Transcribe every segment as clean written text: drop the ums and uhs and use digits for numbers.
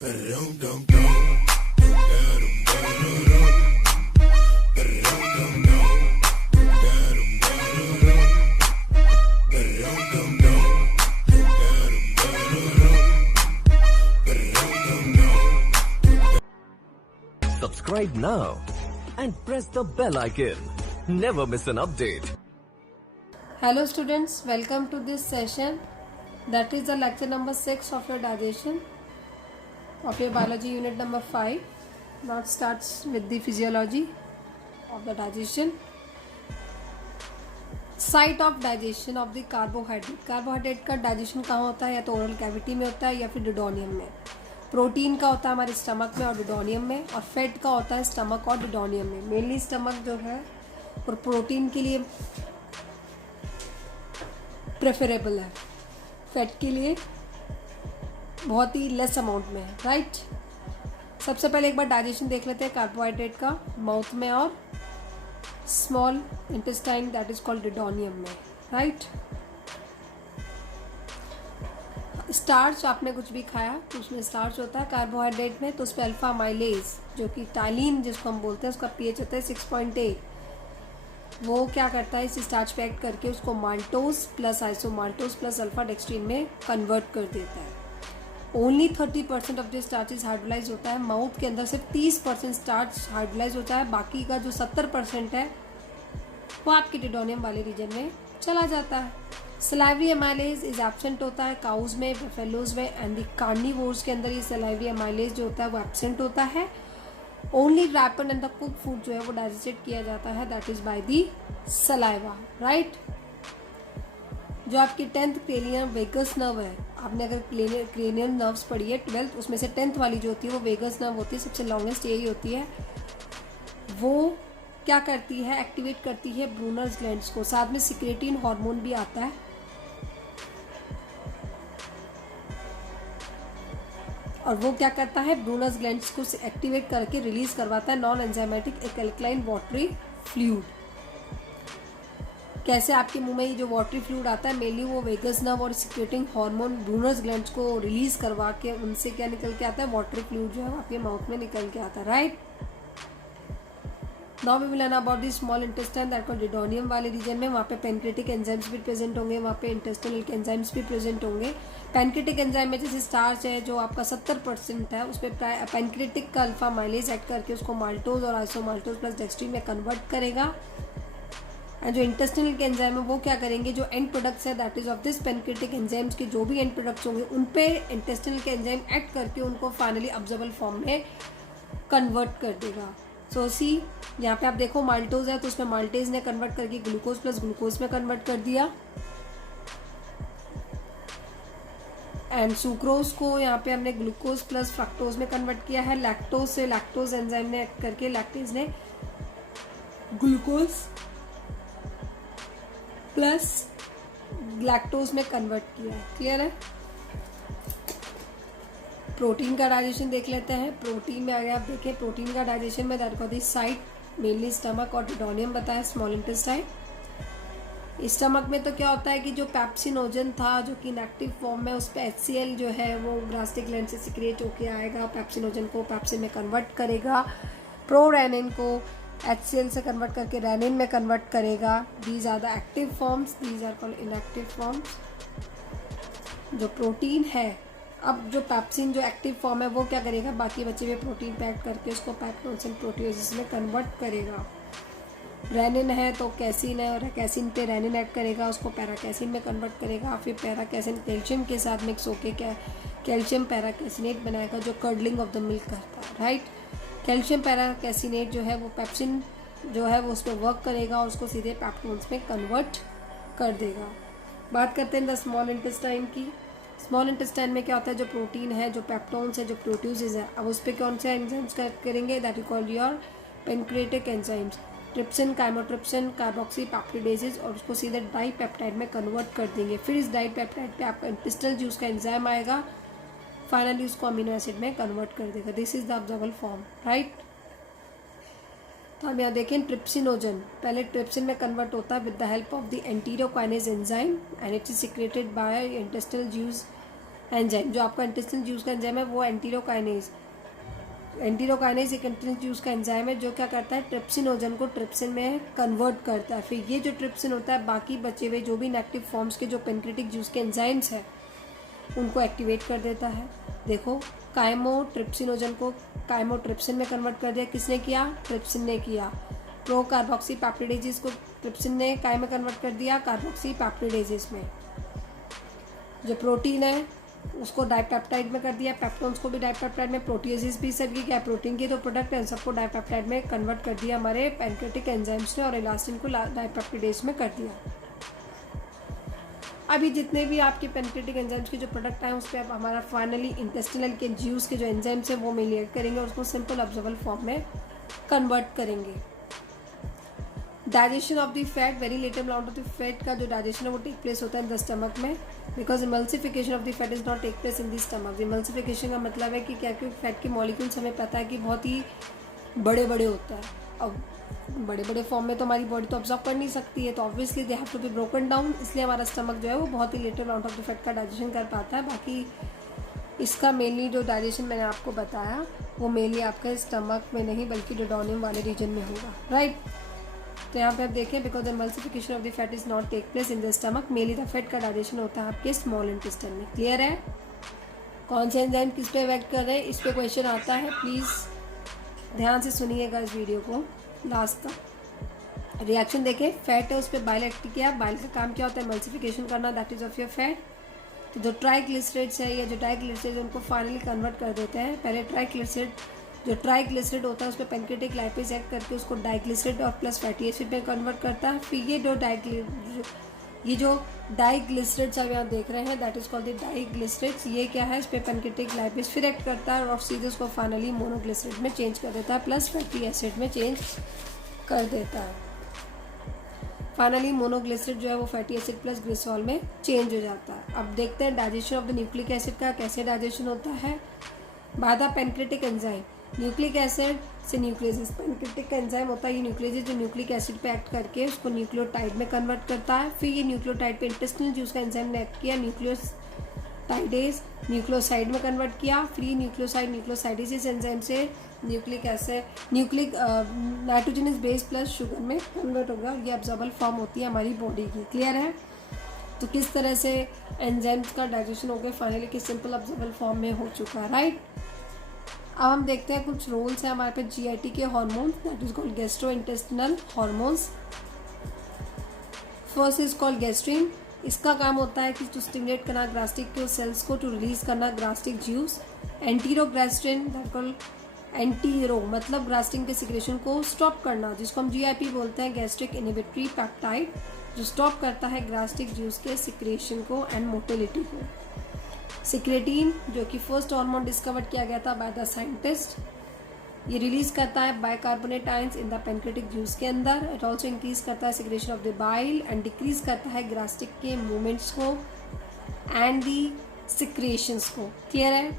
Subscribe now and press the bell icon. Never miss an update. Hello students, welcome to this session. That is the lecture number 6 of your digestion of your biology unit number 5. Now it starts with the physiology of the digestion. Site of digestion of the carbohydrate. Carbohydrate का digestion कहाँ होता है? या तो oral cavity में होता है या फिर डिडोनियम में. प्रोटीन का होता है हमारे स्टमक में और डिडोनियम में, और फैट का होता है स्टमक और डिडोनियम में. मेनली स्टमक जो है और प्रोटीन के लिए प्रेफरेबल है, फैट के लिए बहुत ही लेस अमाउंट में है. राइट. सबसे पहले एक बार डाइजेशन देख लेते हैं कार्बोहाइड्रेट का माउथ में और small intestine that is called duodenum में. राइट. स्टार्च, आपने कुछ भी खाया तो उसमें स्टार्च होता है कार्बोहाइड्रेट में, तो उस पर अल्फा माइलेज जो कि टाइलिन जिसको हम बोलते हैं उसका पीएच होता है 6.8. वो क्या करता है, इस स्टार्च पे एक्ट करके उसको माल्टोज प्लस आइसोमाल्टोज प्लस अल्फा डेक्सट्रीन में कन्वर्ट कर देता है. Only 30% of the starch hydrolyse होता है. माउथ के अंदर सिर्फ 30% स्टार्च हाइड्रोलाइज होता है. बाकी का जो 70% है वो आपके डिडोनियम वाले रीजन में चला जाता है. सलाइवरी एमाइलेज इज एब्सेंट होता है काउज में, बफेलोज में एंड द कार्निवोर्स के अंदर ये सलाइवरी एमाइलेज जो होता है वो एब्सेंट होता है. Only rapid and the cook food जो है वो डाइजेस्ट किया जाता है, that is by the saliva. Right. जो आपकी 10th क्रेनियम वेगस नर्व है, आपने अगर क्रेनियल नर्व्स पढ़ी है 12th, उसमें से 10th वाली जो होती है वो वेगस नर्व होती है, सबसे लॉन्गेस्ट यही होती है. वो क्या करती है, एक्टिवेट करती है ब्रूनर्स ग्लैंड्स को. साथ में सिक्रेटिन हार्मोन भी आता है. और वो क्या करता है, ब्रूनर्स ग्लैंड्स को एक्टिवेट करके रिलीज करवाता है नॉन एंजाइमेटिक एक एल्कलाइन वाटरी फ्लूइड. कैसे आपके मुंह में ये जो वाटरी फ्लूइड आता है, मेनली वो वेगस नर्व और सिक्रेटिंग हार्मोन ब्रूनर्स ग्लैंड्स को रिलीज करवा के उनसे क्या निकल के आता है, वाटरी फ्लूइड जो है आपके माउथ में निकल के आता है. Right. Now we will learn about the small intestine that called duodenum वाले रीजन में. वहाँ पे पेनक्रेटिक एंजाइम्स भी प्रेजेंट होंगे, वहाँ पे इंटेस्टिनल एंजाइम्स भी प्रेजेंट होंगे. पेनक्रेटिक एंजाइम में जैसे स्टार्च है जो आपका 70% है, उस पर पेनक्रेटिक का अल्फा माइलेज ऐड करके उसको माल्टोज और आइसोमाल्टोज प्लस डेक्सट्रीन में कन्वर्ट करेगा. एंड जो इंटेस्टिनल के एंजाइम है वो क्या करेंगे, जो एंड प्रोडक्ट्स है that is of this pancreatic enzymes के जो भी एंड प्रोडक्ट्स होंगे उन पे इंटेस्टिनल के एंजाइम ऐड करके उनको फाइनली ऑब्जर्वेबल फॉर्म में कन्वर्ट कर देगा. सो सी यहाँ पे आप देखो माल्टोज है तो उसमें माल्टेज ने कन्वर्ट करके ग्लूकोज प्लस ग्लूकोज में कन्वर्ट कर दिया. एंड सुक्रोज को यहाँ पे हमने ग्लूकोज प्लस फ्रक्टोज में कन्वर्ट किया है. लैक्टोज से लैक्टोज एंजाइम ने एक्ट करके लैक्टेज ने ग्लूकोज प्लस लैक्टोज में कन्वर्ट किया है. क्लियर है. प्रोटीन का डाइजेशन देख लेते हैं. प्रोटीन में अगर आप देखें, प्रोटीन का डाइजेशन में that called the site mainly stomach और डिडोनियम बताया, स्मॉल इंटेस्टाइन. स्टमक में तो क्या होता है कि जो पेप्सिनोजन था जो कि इनएक्टिव फॉर्म में, उस पर HCl जो है वो गास्ट्रिक ग्लैंड से सिक्रेट होके आएगा, पेप्सिनोजन को पेप्सिन में कन्वर्ट करेगा, प्रोरेनिन को HCl से कन्वर्ट करके रेनिन में कन्वर्ट करेगा. These are the active forms, these are called inactive forms. जो प्रोटीन है, अब जो पेप्सिन जो एक्टिव फॉर्म है वो क्या करेगा, बाकी बचे हुए प्रोटीन पे ऐड करके उसको पेप्टोन प्रोटियोसिस में कन्वर्ट करेगा. रेनिन है तो कैसिन है, और कैसिन पे रेनिन ऐड करेगा, उसको पैराकैसिन में कन्वर्ट करेगा. फिर पैराकैसिन कैल्शियम के साथ मिक्स होके क्या कैल्शियम पैराकैसिनेट बनाएगा जो कर्डलिंग ऑफ द मिल्क करता है. राइट. कैल्शियम पैराकैसिनेट जो है वो पेप्सिन जो है वो उस पर वर्क करेगा और उसको सीधे पेप्टोन्स में कन्वर्ट कर देगा. बात करते हैं द स्मॉल इंटेस्टाइन की. स्मॉल इंटेस्टाइन में क्या होता है, जो प्रोटीन है, जो पेप्टोन्स है, जो प्रोट्यूसेस है, अब उस पर कौन से एंजाइम्स करेंगे, that you call your pancreatic enzymes. Trypsin, chymotrypsin, carboxy पेप्टिडेजेस, और उसको सीधे डाइपेप्टाइड में कन्वर्ट कर देंगे. फिर इस डाइपेप्टाइड पे आपका इंटेस्टिनल जूस का एंजाइम आएगा, फाइनली उसको अमीनो एसिड में कन्वर्ट कर देगा. This is the observable form. Right. तो हम यहाँ देखें ट्रिप्सिनोजन, पहले ट्रिप्सिन में कन्वर्ट होता है with the help of the enterokinase enzyme and it is secreted by intestinal juice enzyme, जो आपका इंटेस्टाइन जूस का एंजाइम है वो एंटीरोकाइनेज एक इंटेस्टाइन जूस का एंजाइम है जो क्या करता है, ट्रिप्सिनोजन को ट्रिप्सिन में कन्वर्ट करता है। फिर ये जो ट्रिप्सिन होता है बाकी बचे हुए जो भी इनएक्टिव फॉर्म्स के जो पेनक्रेटिक जूस के एंजाइम्स है उनको एक्टिवेट कर देता है। देखो, काइमोट्रिप्सिनोजन को काइमोट्रिप्सिन में कन्वर्ट कर दिया, किसने किया, ट्रिप्सिन ने किया। प्रो कार्बोक्सी पैप्टिडेजेस को ट्रिप्सिन ने काय में कन्वर्ट कर दिया, कार्बोक्सी पैप्टिडेजेस में। जो प्रोटीन है उसको डाइपेप्टाइड में कर दिया, पेप्टोन्स को भी डाइपेप्टाइड में, प्रोटीएजेस भी सब ये क्या प्रोटीन के तो प्रोडक्ट है, सबको डाइपेप्टाइड में कन्वर्ट कर दिया हमारे पैनक्रेटिक एंजाइम्स ने, और इलास्टिन को डाइपेप्टिडेज में कर दिया। अभी जितने भी आपके पेनक्रेटिक एंजाइम्स के जो प्रोडक्ट आए उस पर आप हमारा फाइनली इंटेस्टिनल के जूस के जो एंजाइम्स है वो मेलिएट करेंगे और उसको सिंपल ऑब्जर्वेबल फॉर्म में कन्वर्ट करेंगे। Digestion of the fat, very little amount of the fat का जो डाइजेशन है वो टेक प्लेस होता है इन द स्टमक में, because emulsification of the fat is not take place in the stomach. Emulsification का मतलब है कि क्या, क्योंकि फैट के मॉलिक्यूल्स हमें पता है कि बहुत ही बड़े बड़े होता है, अब बड़े बड़े फॉर्म में तो हमारी बॉडी तो ऑब्जॉर्व कर नहीं सकती है, तो obviously they have to be broken down, इसलिए हमारा स्टमक जो है वो बहुत ही little amount of the fat का डाइजेशन कर पाता है। बाकी इसका मेनली जो डाइजेशन मैंने आपको बताया वो मेनली आपका स्टमक में नहीं बल्कि डोडोनियम वाले रीजन में होगा, राइट। तो यहाँ पे आप देखें, because emulsification of the fat is not take place in the stomach, mainly the fat का डाइजेशन होता है आपके स्मॉल इंटेस्टाइन में। क्लियर है? कौन से एंजाइम किस पे एक्ट कर रहे हैं, इस पे क्वेश्चन आता है, प्लीज़ ध्यान से सुनिएगा इस वीडियो को लास्ट तक। रिएक्शन देखें, फैट है उस पर बाइल एक्ट किया, बाइल का काम क्या होता है, एमल्सिफिकेशन करना, that is of your fat. तो जो ट्राइग्लिसराइड्स है या जो डाइग्लिसराइड्स उनको फाइनली कन्वर्ट कर देते हैं। पहले ट्राइग्लिसराइड होता है उस पर पेनक्रेटिक लाइपेज एक्ट करके उसको डाइग्लिसराइड और प्लस फैटी एसिड में कन्वर्ट करता है। फिर ये जो डाइग्लिसराइड्स आप यहाँ देख रहे हैं that is called the diglycerides, ये क्या है, इस पर पेनक्रेटिक लाइपेज फिर एक्ट करता है और सीधे उसको फाइनली मोनोग्लिसराइड में चेंज कर देता है, प्लस फैटी एसिड में चेंज कर देता है। फाइनली मोनोग्लिसराइड जो है वो फैटी एसिड प्लस ग्लिसरॉल में चेंज हो जाता है। अब देखते हैं digestion of the nucleic acid का कैसे डाइजेशन होता है। By the pancreatic enzyme, nucleic acid से न्यूक्लियस, पेनक्रेटिक एंजाइम होता है ये न्यूक्लियस जो न्यूक्लिक एसिड पे एक्ट करके उसको न्यूक्लियोटाइड में कन्वर्ट करता है। फिर ये न्यूक्लियोटाइड पे इंटेस्टिनल जूस का एंजाइम ने एक्ट किया, न्यूक्लियोटाइडेज न्यूक्लियोसाइड में कन्वर्ट किया। फिर न्यूक्लियोसाइड न्यूक्लियोसाइडेज एंजाइम से nucleic nitrogenous base plus sugar में कन्वर्ट होगा और ये ऑब्जर्वेबल फॉर्म होती है हमारी बॉडी की। क्लियर है? तो किस तरह से एंजाइम्स का डाइजेशन हो गया फाइनली कि सिंपल ऑब्जर्वेबल फॉर्म में हो चुका है, राइट। अब हम देखते हैं कुछ रोल्स हैं हमारे पे जीआईटी के hormones, that is called gastrointestinal hormones. First is called gastrin, इसका काम होता है कि टू स्टिमुलेट करना ग्रास्टिक के सेल्स को, टू रिलीज करना ग्रास्टिक जूस। एंटीरोग्रास्ट्रिन, दैट कॉल्ड एंटीरो मतलब ग्रास्टिन के सिक्रेशन को स्टॉप करना, जिसको हम जीआईपी बोलते हैं, गैस्ट्रिक इनहिबिटरी पेप्टाइड, जो स्टॉप करता है ग्रास्टिक जूस के सिक्रेशन को एंड मोटिलिटी को। सिक्रेटिन, जो कि फर्स्ट हार्मोन डिस्कवर किया गया था बाय द साइंटिस्ट, ये रिलीज करता है bicarbonate ions in the pancreatic juice के अंदर। इट ऑल्सो इंक्रीज करता है secretion of the bile and decrease करता है ग्रास्टिक के मूवमेंट्स को एंड दी सिक्रेशंस को। क्लियर है?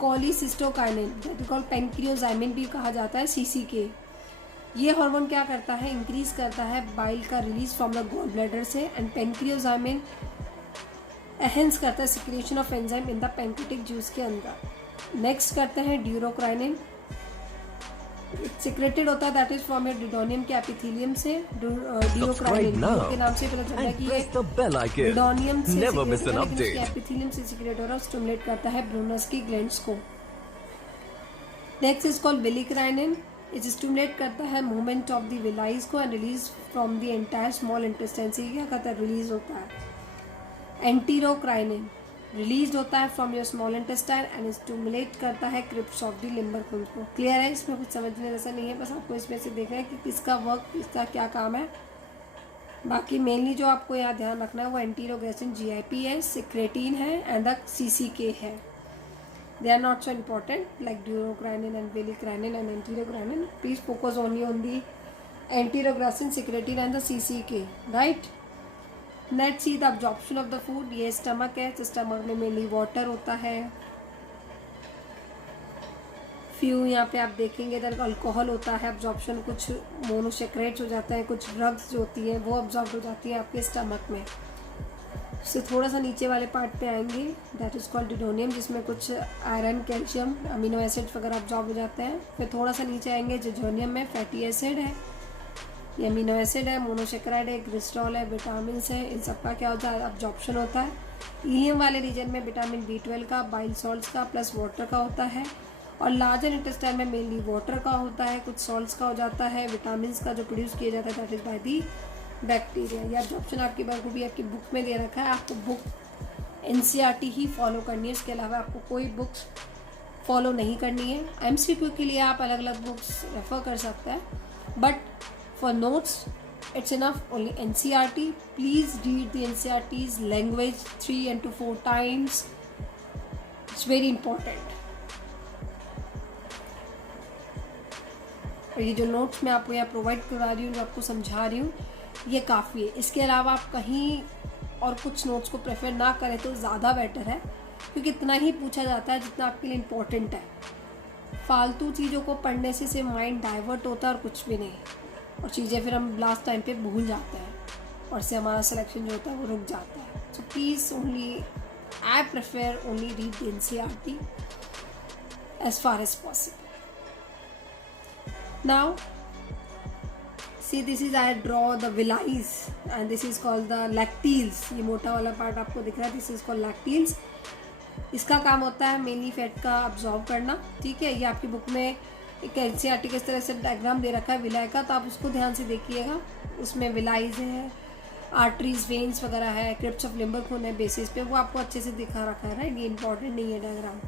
कोलिसिस्टोकाइनिन, दैट इज कॉल्ड पेनक्रियोजाइमिन भी कहा जाता है, सीसीके, ये हार्मोन क्या करता है, इंक्रीज करता है बाइल का release from the gall bladder से एंड पेनक्रियोजाइमिन एनहांस करता है secretion of enzyme in the pancreatic juice के अंदर। नेक्स्ट करते हैं ड्यूरोक्राइनिन, सिक्रेटेड होता है that is from your duodenum के एपिथेलियम से। ड्यूरोक्राइनिन के नाम से पता चलता है कि ये डोडोनियम से एपिथेलियम से सिक्रेट हो रहा है, स्टिमुलेट करता है ब्रूनस की ग्लैंड्स को। Next is called villikinin, it stimulate करता है मूवमेंट ऑफ द विलाइज को and release from the entire small intestine से क्या करता है, रिलीज होता है। एंटीरोक्राइनिन रिलीज होता है from your small intestine and stimulate करता है क्रिप्स ऑफ द लिम्बर खून को। क्लियर है? इसमें कुछ समझने जैसा नहीं है, बस आपको इसमें से देखना है कि किसका वर्क, किसका क्या काम है। बाकी मेनली जो आपको यहाँ ध्यान रखना है वो एंटीरोग्रेसिन जीआईपी है, सिक्रेटिन है एंड द सीसीके है। They are not so important like duocrinin and villikinin and enterocrinin. Please focus only on the enterogastrone, secretin and the CCK, right. Let's see the absorption of the food, ये stomach है, तो stomach में mainly water होता है। Few यहाँ पे आप देखेंगे इधर अल्कोहल होता है, अब्जॉर्प्शन कुछ मोनोसेक्रेट्स हो जाते हैं, कुछ ड्रग्स जो होती है वो अब्जॉर्ब हो जाती है आपके स्टमक में। उससे थोड़ा सा नीचे वाले पार्ट पे आएंगे, दैट इज़ कॉल्ड डिडोनियम, जिसमें कुछ आयरन, कैल्शियम, अमीनो एसिड्स वगैरह अब्जॉर्ब हो जाते हैं। फिर थोड़ा सा नीचे आएंगे, जिजोनियम में फैटी एसिड है, ये अमीनो एसिड है, मोनोसेक्राइड है, ग्लिसरॉल है, विटामिन है, इन सब का क्या होता है, अब्जॉर्प्शन होता है। इलियम वाले रीजन में विटामिन B12 का, बाइल सॉल्ट्स का प्लस वाटर का होता है। और लार्जर इंटेस्टाइन में मेनली वाटर का होता है, कुछ सॉल्ट्स का हो जाता है, विटामिन का जो प्रोड्यूस किया जाता है that is by the bacteria. ये अब्जॉर्प्शन आपकी बार को भी आपकी बुक में दे रखा है, आपको बुक NCERT ही फॉलो करनी है, इसके अलावा आपको कोई बुक्स फॉलो नहीं करनी है। MCQ के लिए आप अलग अलग बुक्स रेफर कर सकते हैं, but for notes it's enough only NCERT. Please read the NCERT's language 3 and to 4 times. It's very important. और ये जो नोट्स मैं आपको यहाँ प्रोवाइड करवा रही हूँ, जो आपको समझा रही हूँ, ये काफ़ी है। इसके अलावा आप कहीं और कुछ नोट्स को प्रेफर ना करें तो ज़्यादा बेटर है, क्योंकि इतना ही पूछा जाता है जितना आपके लिए इम्पोर्टेंट है। फालतू चीज़ों को पढ़ने से माइंड डाइवर्ट होता है और कुछ भी नहीं, और चीज़ें फिर हम लास्ट टाइम पे भूल जाते हैं और से हमारा सिलेक्शन जो होता है वो रुक जाता है। So please only I prefer only read the NCERT as far as possible. Now see, this is I draw the villi and this is called the lacteals. ये मोटा वाला पार्ट आपको दिख रहा है, this is called lacteals. इसका काम होता है मेनली फैट का अब्जॉर्ब करना, ठीक है। ये आपकी बुक में एक NCERT के इस तरह से डायग्राम दे रखा है विलाई का, तो आप उसको ध्यान से देखिएगा। उसमें विलाइज है, आर्टरीज, वेन्स वगैरह है, क्रिप्स ऑफ लिम्बर खून है बेसिस पे, वो आपको अच्छे से दिखा रखा है, राइट। ये इंपॉर्टेंट नहीं है diagram.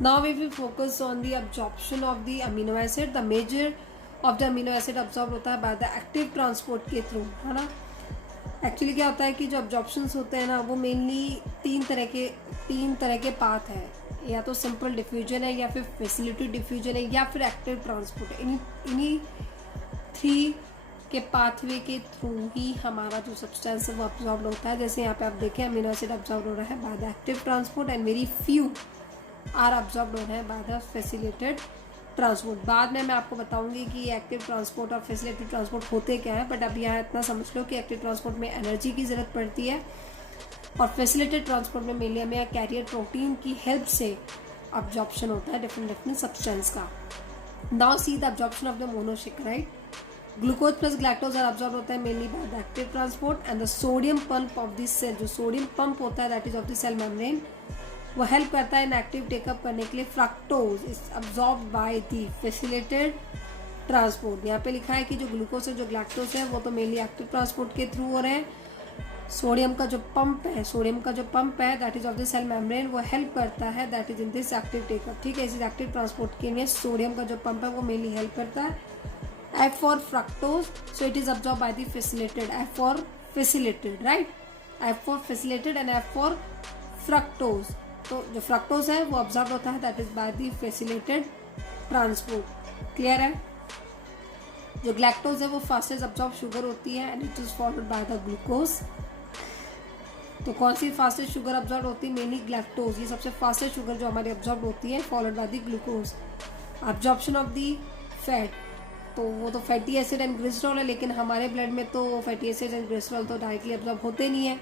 Now we will focus on the absorption of the amino acid. The major of the amino acid absorb होता है बाय द एक्टिव ट्रांसपोर्ट के थ्रू, है ना। एक्चुअली क्या होता है कि जो अब्जॉर्प्शंस होते हैं ना, वो मेनली तीन तरह के पाथ है, या तो सिंपल डिफ्यूजन है, या फिर फैसिलिटेड डिफ्यूजन है, या फिर एक्टिव ट्रांसपोर्ट है। इन्हीं 3 के पाथवे के थ्रू ही हमारा जो सब्सटेंस है वो अब्जॉर्ब होता है। जैसे यहाँ पे आप देखें, अमीनो एसिड अब्जॉर्ब हो रहा है by the active transport and very few are absorb हो रहे हैं बाय द फैसिलिटेड ट्रांसपोर्ट। बाद में मैं आपको बताऊंगी कि एक्टिव ट्रांसपोर्ट और फैसिलिटेड ट्रांसपोर्ट होते क्या है, बट अब यहाँ इतना समझ लो कि एक्टिव ट्रांसपोर्ट में एनर्जी की ज़रूरत पड़ती है, और फैसिलिटेड ट्रांसपोर्ट में मेनली हमें कैरियर प्रोटीन की हेल्प से अब्जॉर्प्शन होता है डिफरेंट सब्सटेंस का। Now see the absorption of the monosaccharide. Glucose plus galactose absorb होता है mainly by the active transport and the sodium pump of this cell. जो सोडियम पंप होता है that is of the cell membrane, वो help करता है inactive take up करने के लिए। Fructose is absorb by the facilitated transport. यहाँ पे लिखा है कि जो ग्लूकोज है, जो ग्लैक्टोज है, वो तो मेनली एक्टिव ट्रांसपोर्ट के थ्रू हो रहे हैं। सोडियम का जो पंप है that is of the cell membrane, वो हेल्प करता है that is in this active take up, ठीक है। इस एक्टिव ट्रांसपोर्ट के लिए सोडियम का जो पंप है वो मेनली हेल्प करता है। F for fructose, so it is absorbed by the facilitated. F for facilitated, right? F for facilitated and F for fructose. तो जो fructose है वो absorbed होता है that is by the facilitated transport. Clear है? जो ग्लैक्टोज है वो फास्टेस्ट अब्जॉर्ब शुगर होती है and it is followed by the glucose. तो कौन सी फास्टेस्ट शुगर अब्जॉर्ब होती है? मेनली ग्लैक्टोज, ये सबसे फास्टेस्ट शुगर जो हमारी अब्जॉर्ब होती है, followed by the glucose. Absorption of the fat, तो वो तो फैटी एसिड एंड ग्लिसरॉल है, लेकिन हमारे ब्लड में तो फैटी एसिड एंड ग्लिसरॉल तो डायरेक्टली अब्जॉर्ब होते नहीं है।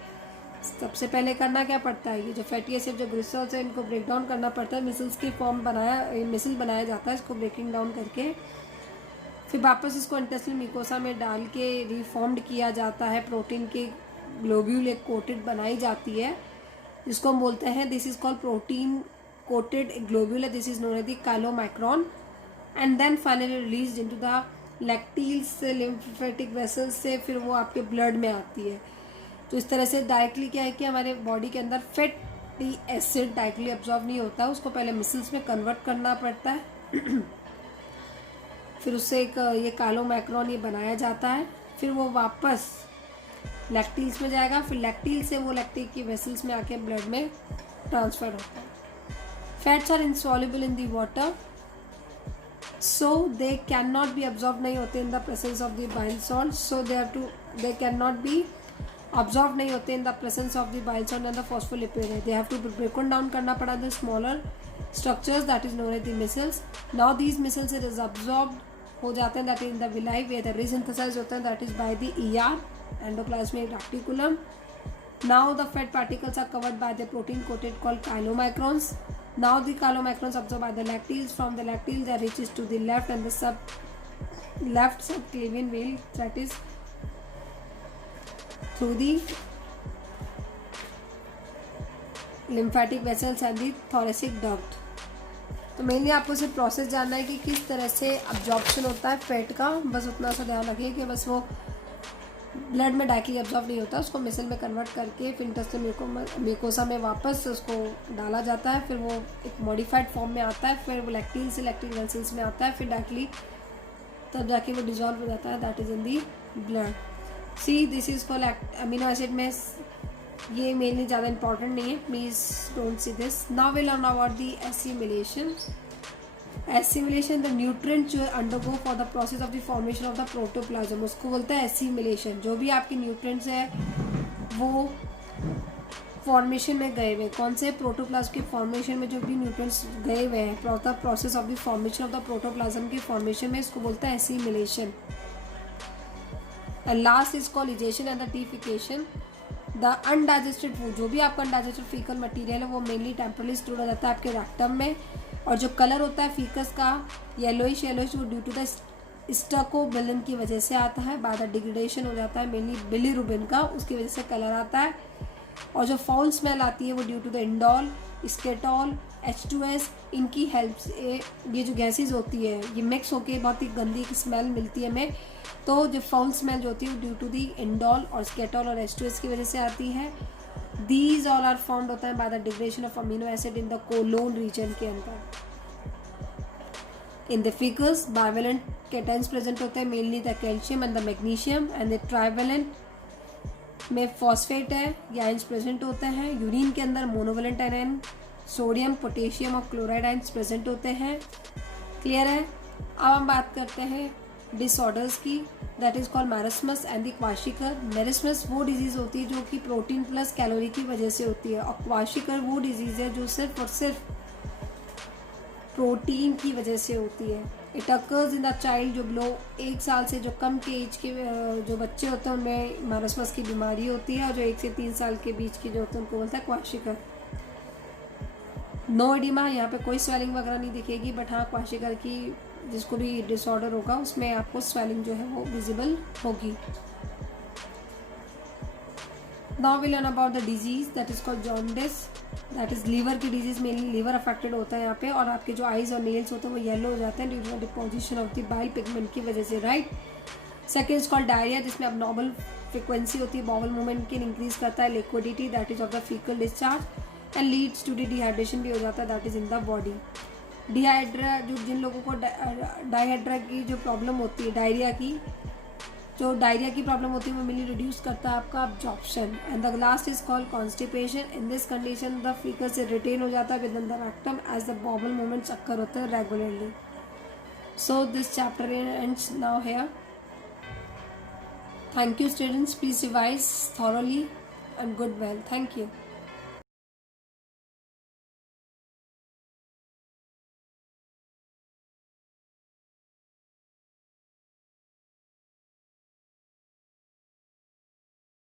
सबसे पहले करना क्या पड़ता है, ये जो फैटी एसिड जो ग्लिसरॉल है इनको ब्रेक डाउन करना पड़ता है। मिसल्स की फॉर्म मिसल बनाया जाता है इसको ब्रेकिंग डाउन करके, फिर वापस इसको इंटेस्टाइनल म्यूकोसा में डाल के रिफॉर्म्ड किया जाता है। प्रोटीन के ग्लोब्यूल एक कोटेड बनाई जाती है जिसको हम बोलते हैं, this is called protein coated globule, this is known as the chylomicron, and then finally release into the lacteals से लिम्फेटिक वेसल्स से, फिर वो आपके ब्लड में आती है। तो इस तरह से डायरेक्टली क्या है कि हमारे बॉडी के अंदर फैटी एसिड डायरेक्टली अब्जॉर्ब नहीं होता है, उसको पहले मिसल्स में कन्वर्ट करना पड़ता है फिर उससे एक ये काइलोमाइक्रोन ये बनाया जाता है, फिर वो वापस लैक्टील्स में जाएगा, फिर लैक्टील से वो लैक्टिक की वेसल्स में आके ब्लड में ट्रांसफर होता है। Fats are insoluble in the water, so they can not be absorb नहीं होते in the presence of the bile salt, so they can not be absorb नहीं होते in the presence of the bile salt and the phospholipid है। They have to broken down करना पड़ा the smaller structures that is known as the micelles. Now these micelles is absorbed हो जाते हैं that is in the villi where the resynthesize होता है that is by the ER endoplasmic reticulum, Now the fat particles are covered by the protein coated called chylomicrons. Now the chylomicrons absorbed by the lacteals. From the lacteals are reaches to the left and the left subclavian vein, that is through the lymphatic vessels and the thoracic duct. तो mainly आपको सिर्फ process जानना है कि किस तरह से absorption होता है फैट का, बस उतना सा ध्यान रखिए कि बस वो ब्लड में डायरेक्टली अब्जॉर्ब नहीं होता, उसको मिसल में कन्वर्ट करके फिर इंटेस्टाइनल म्यूकोसा में वापस उसको डाला जाता है, फिर वो एक मॉडिफाइड फॉर्म में आता है, फिर वो लैक्टीन से लैक्टिक वेसल्स में आता है, फिर डायरेक्टली तब जाके वो डिजॉल्व हो जाता है, that is in the blood. See this is called amino acid में ये मेनली ज़्यादा इंपॉर्टेंट नहीं है, please don't see this. Now we learn about the assimilation. Assimilation the nutrient जो undergo for the process of the formation of the protoplasm, उसको बोलते हैं assimilation. जो भी आपके न्यूट्रिएंट्स है वो फॉर्मेशन में गए हुए, कौन से प्रोटोप्लाज्म के फॉर्मेशन में जो भी न्यूट्रिएंट्स गए हुए हैं, process of the formation of the protoplasm के फॉर्मेशन में, इसको बोलते हैं assimilation. And last is called egestion and the defecation. The undigested food, जो भी आपका अनडाइजेस्टेड फीकल मटेरियल है वो मेनली टेम्परली स्टोर हो जाता है आपके रेक्टम में, और जो कलर होता है फीकस का येलोइश वो ड्यू टू द स्टकोबिलिन की वजह से आता है, बाद डिग्रेडेशन हो जाता है मेनली बिलीरुबिन का, उसकी वजह से कलर आता है. और जो फाउल स्मेल आती है वो due to the indole, skatole, H2S, इनकी हेल्प से ये जो गैसेज होती है ये मिक्स होके बहुत ही गंदी स्मेल मिलती है हमें. तो जो फाउल स्मेल जो होती है वो ड्यू टू दी इंडोल और स्केटॉल और H2S की वजह से आती है. दीज ऑल आर फाउंड होता है by the degradation of amino acid in the colon region के अंदर. In the faeces bivalent cations present होते हैं, mainly the calcium and the magnesium, and the trivalent में फॉस्फेट है या आयंस प्रेजेंट होते हैं. यूरिन के अंदर मोनोवेलेंट आयन, सोडियम, पोटेशियम और क्लोराइड आयंस प्रेजेंट होते हैं. क्लियर है. अब हम बात करते हैं डिसऑर्डर्स की, that is called marasmus and the kwashiorkor. Marasmus वो डिजीज होती है जो कि प्रोटीन प्लस कैलोरी की वजह से होती है, और क्वाशिकर वो डिजीज है जो सिर्फ और सिर्फ प्रोटीन की वजह से होती है. It occurs in the child, जो बिलो 1 साल से जो कम के एज के जो बच्चे होते हैं उनमें मैरिस्मस की बीमारी होती है, और जो 1 से 3 साल के बीच के जो होते हैं उनको बोलता है क्वाशिकर. नो एडिमा, यहाँ पे कोई स्वेलिंग वगैरह नहीं दिखेगी, बट हाँ क्वाशिकर की जिसको भी डिसऑर्डर होगा उसमें आपको स्वेलिंग जो है वो विजिबल होगी. Now we learn about the disease that is called jaundice. That is liver की डिजीज, मेनली लीवर अफेक्टेड होता है यहाँ पे, और आपके जो आईज और नेल्स होते हैं वो येलो हो जाते हैं due to the deposition of the bile pigment की वजह से, right. Second is called diarrhoea, जिसमें अब नॉर्मल फ्रिक्वेंसी होती है, बॉवल मूवमेंट की इंक्रीज करता है, liquidity that is of the faecal discharge, and leads to the dehydration भी हो जाता है, that is in the body. डिहाइड्रा, जो जिन लोगों को डायहाइड्रा की जो प्रॉब्लम होती है, डायरिया की प्रॉब्लम होती है, वो मेनली रिड्यूस करता है आपका absorption. And the last is called constipation. In this condition the faeces से रिटेन हो जाता है within the rectum as the bowel movements occur होते हैं regularly. So this chapter ends now here. Thank you students, please revise thoroughly and good well. Thank you.